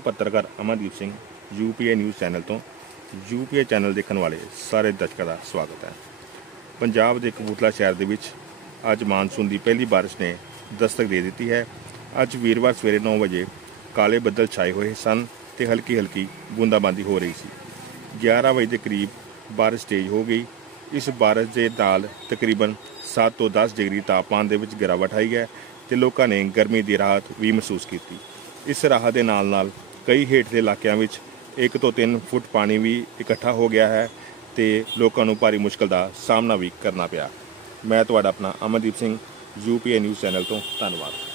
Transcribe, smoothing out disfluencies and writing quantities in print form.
मैं पत्रकार Amandeep Singh UPA news channel तो यूपीए चैनल देखने वाले सारे दर्शकों का स्वागत है। पंजाब के कपूरथला शहर के अज मानसून की पहली बारिश ने दस्तक दे दी है। अज वीरवार सवेरे 9 बजे काले बदल छाए हुए सन ते हल्की हल्की बूंदाबांदी हो रही सी। 11 बजे के करीब बारिश तेज हो गई। इस बारिश के नाल तकरीबन 7 तो 10 डिग्री तापमान के गिरावट आई है तो लोगों ने गर्मी की राहत भी महसूस की। इस राहत के नाल कई हेठले इलाकों में 1 तो 3 फुट पानी भी इकट्ठा हो गया है तो लोगों को भारी मुश्किल का सामना भी करना पिया। मैं तुहाडा अपना Amandeep Singh UPA news channel तो धन्यवाद।